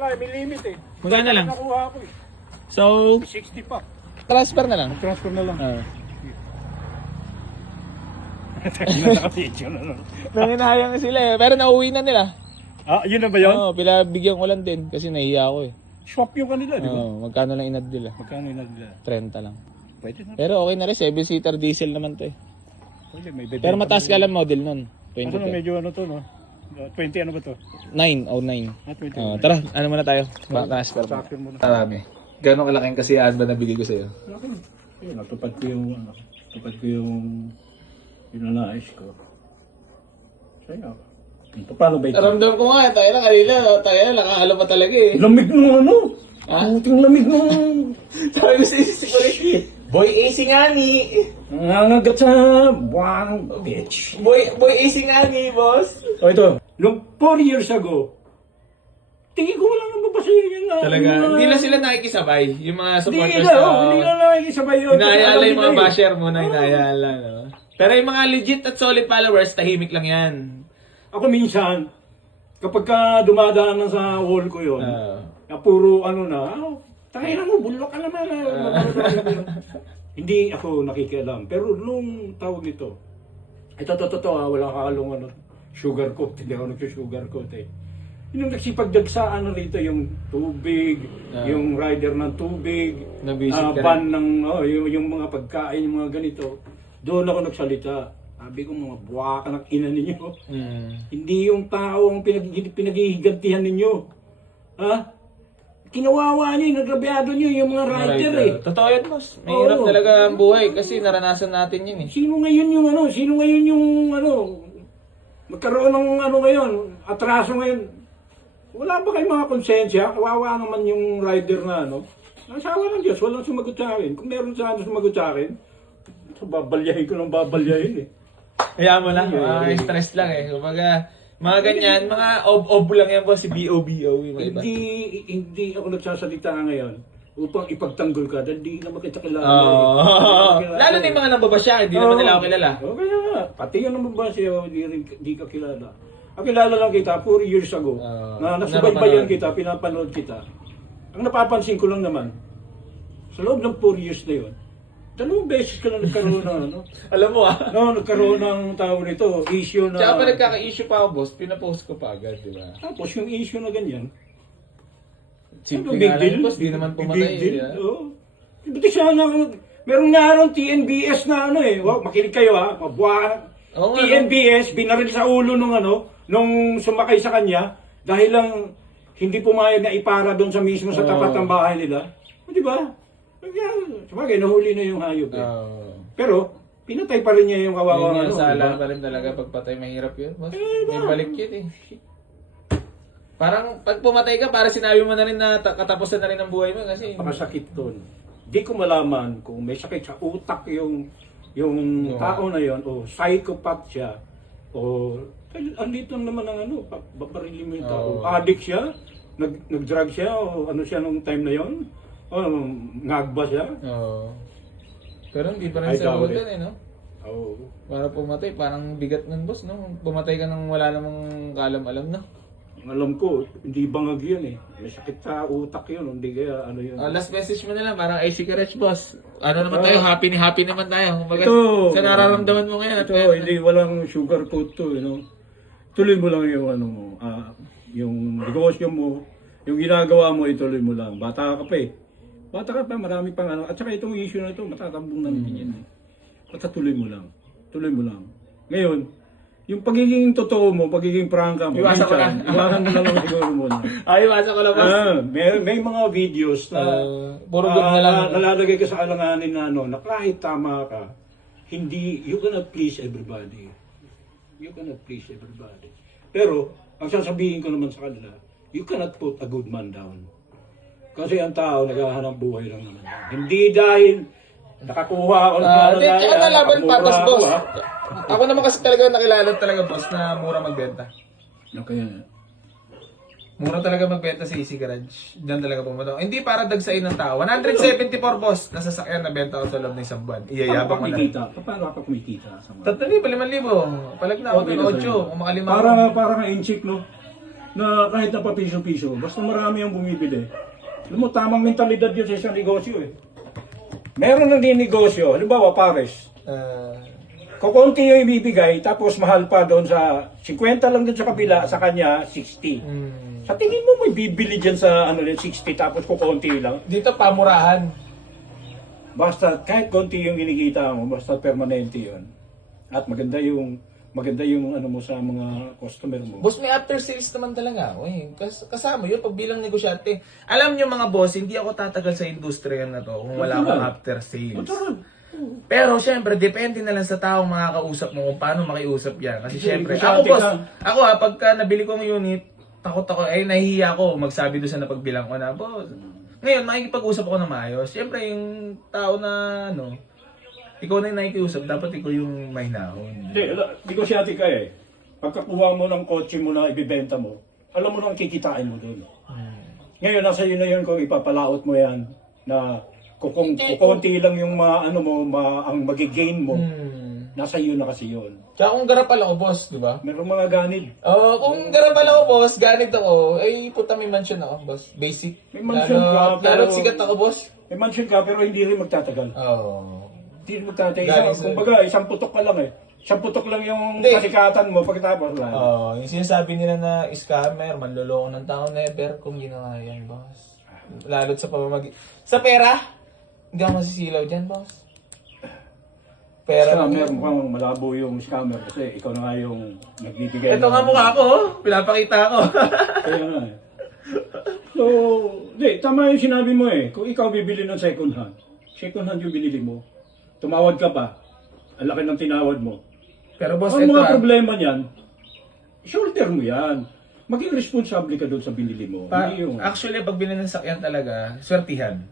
Wala, may limit eh. Magkano lang? Nakuha ko eh. So, 60 pa. transfer na lang. Transfer na lang. Nakapicture na lang. Nanginahayang sila eh. Pero nauwi na nila. Ah, yun na ba yun? Oo, pinabigyan ko lang din kasi nahiya ako eh. Swap yung kanila, di ba? Oo, magkano lang inad nila? Magkano yun nila? 30 lang. Pwede na. Pero okay na rin, 7-seater diesel naman to eh. Pwede, may bebe. Pero mataas ka lang model nun. Ano na 22. medyo ano to, no? 20 ano ba to? 9 o 9. Ah, 20. Tara, ano muna tayo? Transfer muna. Transfer muna. Marami. Gano'ng kalaking kasiyaan ba nabigay ko sa'yo? Ayun, natupad ko yung, ano, natupad ko yung nais ko. Sa'yo. Ito, paano ba ito? Ramdam ko nga, tayo na kanila. Tayo na, nakahalo pa talaga eh. Lamig nung ano? Ha? Puting lamig nung... Sabi ko sa isip ko rin, Boy AC nga ni. Nangangagat sa buwang bitch. Boy AC nga ni, boss. O ito, nung 4 years ago, tingin ko wala nang babasahin yun na. Talaga, hindi na sila nakikisabay. Yung mga supporters Hindi na, hindi na nakikisabay yun. Hinahayala yung mga basher mo na hinahayala, no? Pero yung mga legit at solid followers, tahimik lang yan. Ako minsan, kapag ka dumadaan na sa wall ko yun, na puro ano na, tangina mo, bulok ka naman. Hindi ako nakikialam. Pero nung tawag nito, ito totoo wala kakalong ano, sugar coat. Hindi ako nagsusugar coat eh. Yung nagsipagdagsaan na rito yung tubig, yung rider ng tubig, ban ng, yung mga pagkain, yung mga ganito. Doon ako nagsalita. Sabi ko, mga buwaka ng ina ninyo. Hindi yung tao ang pinaghihigantihan ninyo. Ha? Kinawawa nyo, nagrabyado nyo yung mga rider eh. Totoo yan, boss. Mahirap talaga ang buhay kasi naranasan natin yun eh. Sino ngayon yung magkaroon ng ano ngayon, atraso ngayon. Wala ba kayong mga konsensya? Kawawa naman yung rider na ano. Nasawa ng Diyos, walang sumagot sa akin. Kung meron sana sumagot sa akin, babalyahin ko ng babalyahin eh. Kaya mo lang, stress lang eh. Kumbaga, mga ganyan, mga ob lang yan po si B.O.B.O. Hindi ako nagsasalita ngayon upang ipagtanggol ka dahil di naman kita kilala. Lalo na yung mga nababasya, hindi naman nila ako kilala. Okay nga, pati yung nababasya, di ka kilala. Ang kilala lang kita 4 years ago, na nasubaybayan kita, pinapanood kita. Ang napapansin ko lang naman, sa loob ng 4 years na yun, 2 beses ka na nagkaroon ng ano. Alam mo nagkaroon ng tao nito, issue na... Tsaka pa nagkaka-issue pa ako, boss, pinapost ko pa agad, di ba? Tapos yung issue na ganyan, Simple nga lang, boss, di naman pumatay. Oo. Buti sana, meron nga ron TNBS na ano eh. Wow, makinig kayo ha, mabuha. TNBS, binaril sa ulo nung sumakay sa kanya, dahil lang hindi pumayag na ipara doon sa mismo sa tapat ng bahay nila. Di ba? Sabagay, nahuli na yung hayop eh. Pero, pinatay pa rin niya yung kawawang ano. Sala pa rin talaga pagpatay, mahirap yun. Boss. May balik yun eh. Parang pag pumatay ka, para sinabi mo na rin na katapusan na rin ang buhay mo kasi... Pakasakit doon. Di ko malaman kung may sakit sa utak yung tao na yon o psychopath siya o andito naman ang ano, babarilin mo yung tao. Addict siya, nag-drug siya o ano siya nung time na yon. O ngagba siya. Pero hindi pa rin sagutan eh, no? Para pumatay, parang bigat nun, boss, no? Pumatay ka nang wala namang kalam-alam, no? Alam ko, hindi bangag yan eh. May sakit sa utak yun, hindi kaya ano yun. Last message mo na lang, parang AC Garage, boss. Ano naman tayo, happy naman tayo. Kumbaga, ito, sa nararamdaman mo ngayon. Ito, hindi, walang sugar coat to, you know. Tuloy mo lang yung ano mo, yung negosyo mo, yung ginagawa mo, ituloy mo lang. Bata ka pa eh. Bata ka pa, marami pang ano. At saka itong issue na ito, matatambong namin yan eh. Basta tuloy mo lang. Tuloy mo lang. Ngayon, yung pagiging totoo mo, pagiging prangka mo, iwasan ko lang. iwasan mo na lang siguro muna. Iwasan ko lang, boss. May mga videos na puro good na lang. Nalalagay ka sa alanganin na ano, na kahit tama ka, hindi, you cannot please everybody. You cannot please everybody. Pero, ang sasabihin ko naman sa kanila, you cannot put a good man down. Kasi ang tao, naghahanap buhay lang naman. Hindi dahil nakakuha ako ng nalaban patas, boss. Ako naman kasi talaga nakilala talaga, boss, na mura magbenta. Okay. Mura talaga magbenta sa AC Garage. Diyan talaga pumunta. Hindi para dagsain ng tao. 174, boss, na sasakyan na benta ko sa loob ng isang buwan. Iyayabang mo na. Paano ka kumikita? 3,000, 5,000. Palag na ako ng 8. Kung makalima. Para nga inchik, no? na kahit na papiso-piso, basta marami ang bumibili. Alam mo, tamang mentalidad yun sa isang negosyo eh. Meron ng negosyo, halimbawa pares, kukunti yung ibibigay, tapos mahal pa doon sa 50 lang doon sa kabila, sa kanya 60. Sa tingin mo may bibili dyan sa 60 tapos kukunti lang? Dito pamurahan. Basta kahit konti yung kinikita mo, basta permanente yun. At maganda yung ano mo sa mga customer mo. Boss, may after sales naman talaga ako eh. Kasama yun, pag bilang negosyante. Alam nyo mga boss, hindi ako tatagal sa industriya na to kung wala akong after sales. Pero syempre, depende na lang sa taong makakausap mo kung paano makiusap yan. Kasi syempre, ako boss, pagka nabili kong unit, takot ako, nahihiya ako magsabi doon sa napagbilang ko na, boss. Ngayon, makikipag-usap ako na maayos. Syempre, yung tao na, ikaw na yung nakikiusap, dapat ikaw yung mahinahon. Hindi ko siyati ka eh. Pagkakuha mo ng kotse mo na ibibenta mo, alam mo nang kikitain mo doon. Ngayon, nasa iyo na yun kung ipapalaot mo yan na kukunti lang yung ang magigain mo. Nasa iyo na kasi yun. Kaya kung garapal ako, boss, di ba? Merong mga ganid. Kung garapal ako, boss, ganit ako, puta may mansion ako, boss. Basic. May mansion ka, pero... Lalo't sikat ako, boss. May mansion ka, pero hindi rin magtatagal. Hindi rin magtatagal. Kumbaga, isang putok ka lang eh. Isang putok lang yung kasikatan mo pagkatapos lang. Yung sinasabi nila na scammer, manloloko ng tao, never kung ginawa yan, boss. Lalo't sa sa pera, hindi ako masisilaw dyan, boss. Scammer, mukhang malabo yung scammer kasi ikaw na nga yung nagbibigay. Ito nga mukha ko, pinapakita ko. Kaya nga eh. So, tama yung sinabi mo eh. Kung ikaw bibili ng second hand yung binili mo, tumawad ka pa, ang laki ng tinawad mo. Pero boss, ang mga problema niyan, shoulder mo yan. Maging responsable ka doon sa binili mo. Hindi yung... Actually, pag binili ng sakyan talaga, swertihan.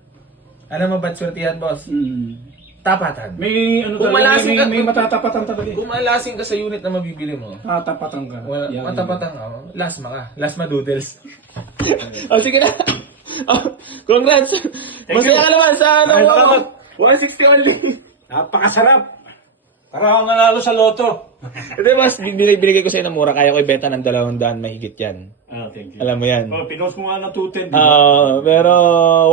Alam mo ba't swertihan, boss? Tapatan. May may matatapatan talaga. Kung malasing ka sa unit na mabibili mo, tatapatan ka. Matapatan ka. Lasma ka. Lasma doodles. Sige na. Congrats. Masaya ka naman sa 160 only. Napakasarap. Para akong nanalo sa loto. Hindi, mas binigay ko sa'yo ng mura. Kaya ko ibenta ng 200 mahigit yan. Thank you. Alam mo yan. Pinost mo nga ng 210. Pero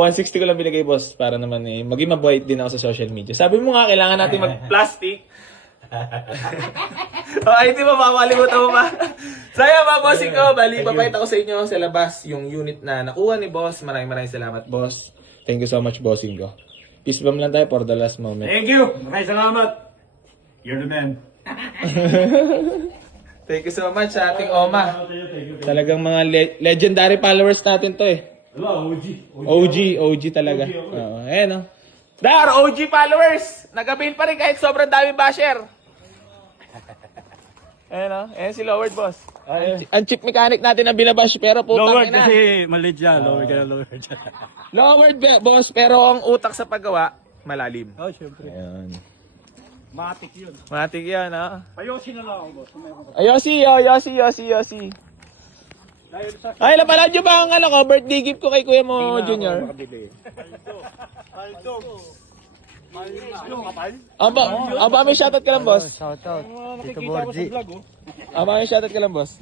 160 ko lang binigay, boss. Para naman maging mabuhay din ako sa social media. Sabi mo nga, kailangan natin mag-plastic. Hindi mo makakalimutan mo pa. Saya mga bossing ko. Bali, papayat ako sa inyo sa labas yung unit na nakuha ni boss. Maraming salamat, boss. Thank you so much, bossing ko. Peace bomb lang tayo for the last moment. Thank you. Maraming salamat. You're the man. Thank you so much sa ating Oma. Talagang mga legendary followers natin to eh. OG talaga. Ayan o. Dar, OG followers! Nag-avail pa rin kahit sobrang daming basher. Ayan o. Ayan si Lowered, boss. Ang chip mechanic natin na binabash pero putang Lowered ina. kasi maliit dyan. Lowered ka na lowered dyan. Lowered, boss, pero ang utak sa paggawa, malalim. Syempre. Ayan. Matik yun. Matik yan, ha? Payosin na lang ako, boss. Yosi. Ay, napalad nyo ba ang birthday gift ko kay Kuya mo, Junior? Aba, may shoutout ka lang, boss. Shoutout. Tito Borgi. Aba, may shoutout ka lang, boss.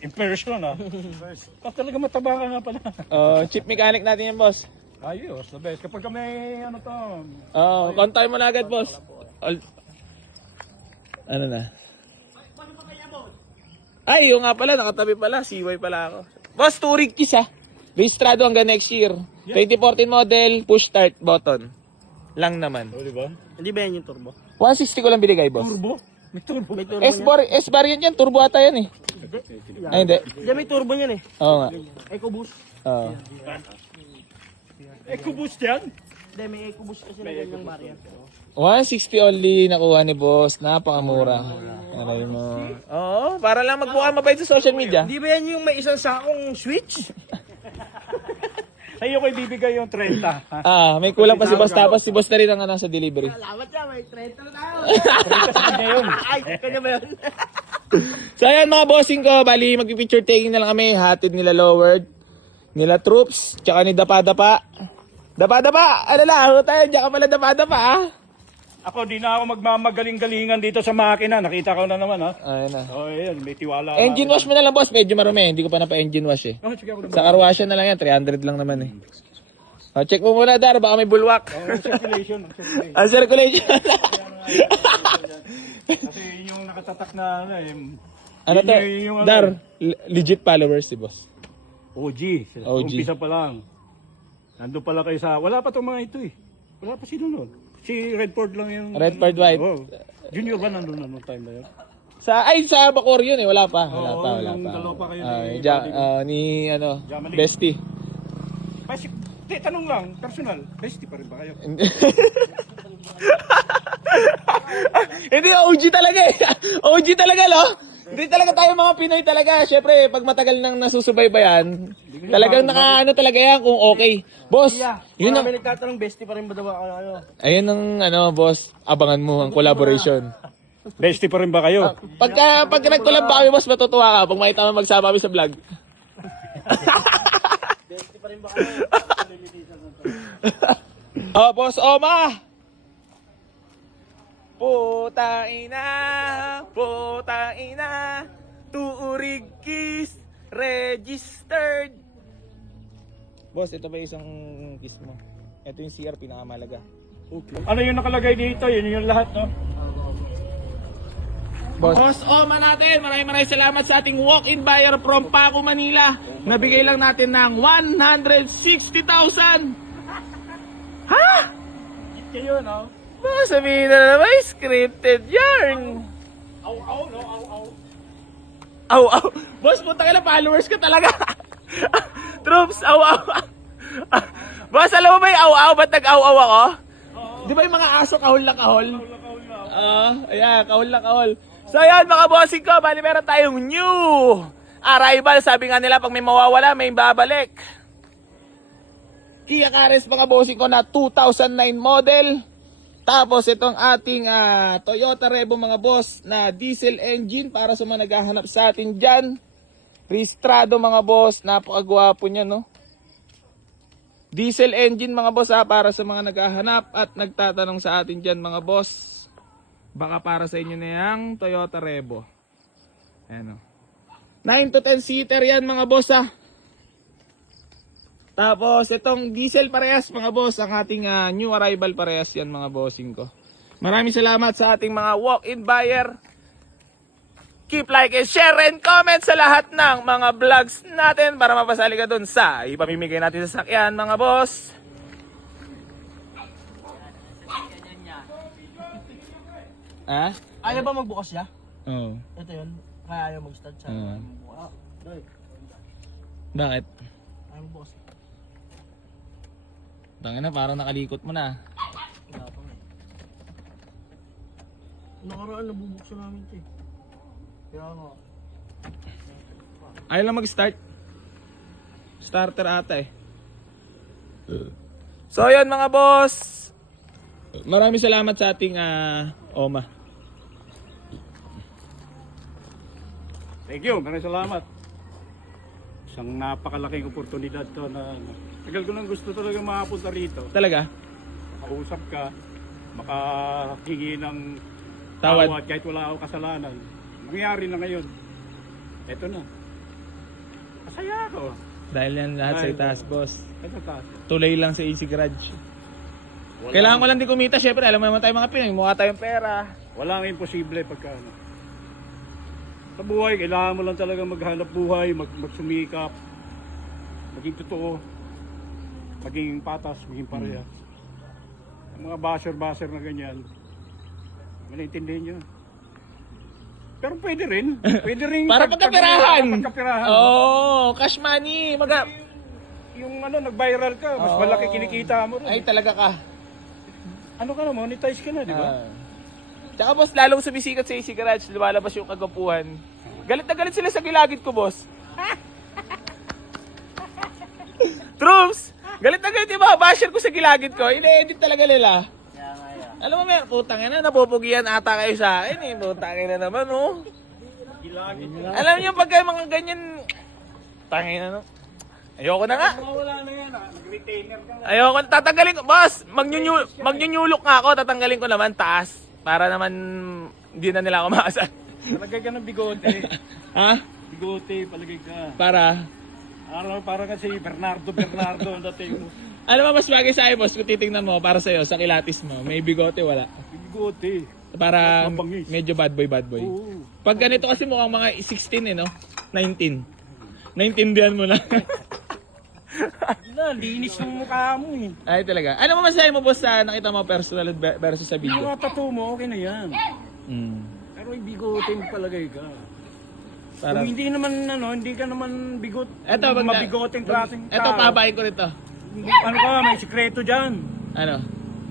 Impression ha. Talaga mataba ka nga pala. Chip mechanic natin yan, boss. Ayos, the best. Kapag may Kontay mo na agad, boss. Ano na? Ay, yung nga pala, nakatabi pala. CY pala ako. Boss, Touring Kiss ha. Registrado hanggang next year. 2014 model, push start button. Lang naman. Di ba? Hindi ba yan yung turbo? 160 ko lang binigay, boss. Turbo? May turbo. S-variant yan. Turbo ata yan eh. Ay, hindi. Hindi, may turbo yan eh. Oo nga. EcoBoost. Oo. EcoBoost yan? Hindi, may EcoBoost kasi na ganyang variant. 160 only nakuha ni boss. Napakamura. Aray mo. Oo, para lang magbuka mabait sa social media. Hindi ba yan yung may isang sakong switch? Sa'yo ko ibibigay yung 30. May kulang pa si boss. Tapos si boss na rin ang nasa delivery. Salamat siya, may 30 na tayo. 30 sa kanya yun. Ay, kanya ba yun? So ayan mga bossing ko. Bali mag-picture taking na lang kami. Hatid nila Lowered, nila Troops, tsaka ni Dapa. Dapa! Ano lang? Tayo, diyan ka pala Dapa ah. Ako, di na ako magmamagaling-galingan dito sa makina. Nakita ko na naman, ha? Ayun na. Oh, ayan, may tiwala. Engine wash mo na lang, boss. Medyo marumi. Hindi ko pa napa-engine wash eh. Oh, sige ako Sa car washan na lang yan. 300 lang naman eh. Check mo muna, Dar. Baka may bulwak. Circulation. Ang circulation. Kasi yung nakatatak na, Ano to? yung Dar, legit followers si boss. OG. OG. Umpisa pa lang. Nandun pala kayo sa... Wala pa itong mga ito eh. Wala pa sino nun. Si Redford lang yung... Redford White. Oh. Junior ba nandun na nung time na yun? Sa Bacoor yun eh. Wala pa. Wala Oo, pa. yung dalawa pa kayo ni Ni Jamalik. Bestie. Basic, tanong lang, personal, bestie pa rin ba kayo? Hindi, OG talaga eh. OG talaga, no? Hindi talaga tayo mga Pinoy talaga. Siyempre, pag matagal nang nasusubaybayan, talagang nakaano talaga yan kung okay. Boss, yun ang... Marami nagtatanong, bestie pa rin ba daw kayo? Ayun ang boss, abangan mo ang collaboration. Bestie pa rin ba kayo? Pag nag-collab ba kami, boss, matutuwa ka pag makita mo magsama kami sa vlog. Bestie pa rin ba kayo? Oh, boss Oma! Putang ina, tuurig kiss, registered. Boss, ito ba isang kiss mo? Ito yung CR, pinakamalaga. Okay. Ano yung nakalagay dito? Yun yung lahat, no? Boss Oma natin, maraming salamat sa ating walk-in buyer from Paco, Manila. Nabigay lang natin ng 160,000. Ha? Kayo, no? Baka sabihin na naman, scripted yarn. Aw. Boss, punta ka na, followers ka talaga. Troops, aw. Boss, alam mo ba yung aw? Ba't nag-aw ako? Di ba yung mga aso kahol na kahol? Ayan, kahol na kahol. So ayan mga bossing ko, bali meron tayong new arrival. Sabi nga nila pag may mawawala, may babalik. Kia Carens mga bossing ko na 2009 model. Tapos itong ating Toyota Revo mga boss na diesel engine para sa mga naghahanap sa atin dyan. Registrado mga boss, napakagwapo niya no. Diesel engine mga boss para sa mga naghahanap at nagtatanong sa atin dyan mga boss. Baka para sa inyo na yung Toyota Revo. Ayan o. 9 to 10 seater yan mga boss Tapos itong diesel parehas mga boss. Ang ating new arrival parehas yan mga bossing ko. Maraming salamat sa ating mga walk-in buyer. Keep like and share and comment sa lahat ng mga vlogs natin para mapasali ka dun sa ipamimigay natin sa sakyan mga boss. Ayaw ba magbukas siya? Oo. Ito yun. Kaya ayaw mag-start siya. Bakit? Ayaw magbukas. Tangina, parang nakalikot mo na. Nakaraan, nabubuksan namin ito eh. Kaya nga. Ayaw lang mag-start. Starter ata eh. So yun mga boss. Maraming salamat sa ating Oma. Thank you, maraming salamat. Isang napakalaking oportunidad to na tagal ko nang gusto talaga makapunta rito. Talaga? Makausap ka, makahingi ng Tawad. kahit wala ako kasalanan. Nangyari na ngayon. Eto na. Masaya ako. Dahil yan lahat sa itaas, boss. Eto taas. Tulay lang sa Easy Garage. Kailangan ko lang din kumita, syempre. Alam mo naman tayo mga Pinoy, mukha tayong pera. Walang imposible pagka ano. Sa buhay, kailangan mo lang talaga maghanap buhay, magsumikap, maging totoo, maging patas, maging pareha. Ang mga basher na ganyan, maintindihan nyo. Pero pwede rin. Pwede rin. Para pagkapirahan. Pagkapirahan. Oh, cash money. Yung ano, nag-viral ka, mas malaki kinikita mo rin. Ay, talaga ka. Ano ka na, monetize ka na, di ba? Tsaka boss, lalong sumisikat sa Easy Garage, lumalabas yung kagapuhan. Galit na galit sila sa gilagid ko, boss. Troops! Galit na galit yung mga basher ko sa gilagid ko. Ine-edit talaga nila. Alam mo, may putang ina, napupugian ata kayo sa akin eh. Putang ina naman, oh. Alam niyo pagka mga ganyan, tangin na, no? Ayoko na nga. Wala na yan nag-retainer ka na. Ayoko, tatanggalin ko. Boss, magnyunyulok nga ako, tatanggalin ko naman taas. Para naman hindi na nila ako maasan. Palagay ka ng bigote. Ha? Bigote, palagay ka. Para? Para kasi Bernardo ang dating mo. Ano ba mas bagay sa akin, boss? Kung titignan mo, para sa'yo, sa kilatis mo, may bigote, wala. Bigote. Para Mabangis. medyo bad boy. Oo. Pag ganito kasi mukhang mga 16 no? 19. Naintindihan mo na. Linis ng mukha mo eh. Ay talaga. Ano mo masahe mo, boss, sa nakita mo personal versus sa Yung video? mga tattoo mo, okay na yan. Mm. Pero yung bigote mo palagay ka. Para... Kung hindi naman hindi ka naman bigot. Eto, mabigoteng klaseng Eto, pabahay ko rito. Ano ka, may sikreto dyan. Ano?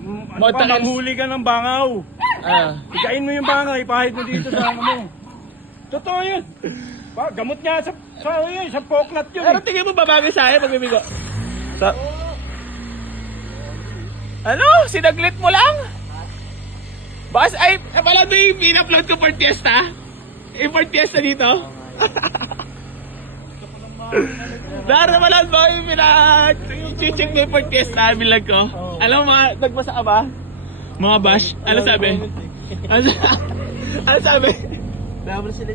Ano Mota ka, manghuli ka ng bangaw. Ano? Ikain mo yung bangaw, ipahid mo dito sa ano mo. Totoo yun. Gamot nga sa poklat yun. Pero tingin mo ba bagay sa akin pag bibigo? Sa... Ano? Sinaglit mo lang? Boss, ay, pala ito yung in-upload ko for Fiesta? Yung for Fiesta dito? Dara naman lang ba yung check ko yung for Fiesta, bilag ko? Alam mo, nagbasa ka ba? Mga bash? Ano sabi? Ano sabi? Dabra sila.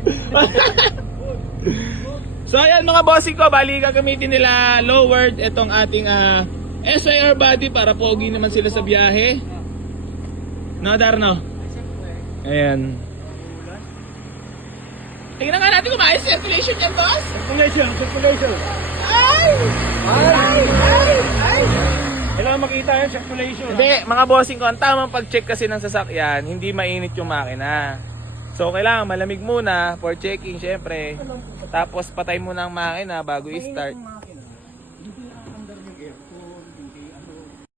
So ayan mga bossing ko, bali gagamitin nila lowered itong ating SIR body para pogi naman sila sa biyahe. No, Darno? Ayan. Tingnan nga natin kung maayos circulation yan, boss. Circulation. Ay! Kailangan makita yung circulation. Hindi, mga bossing ko, ang tamang pag-check kasi ng sasakyan, hindi mainit yung makina. So kailangan malamig muna for checking syempre. Tapos patay muna ang makina bago i-start.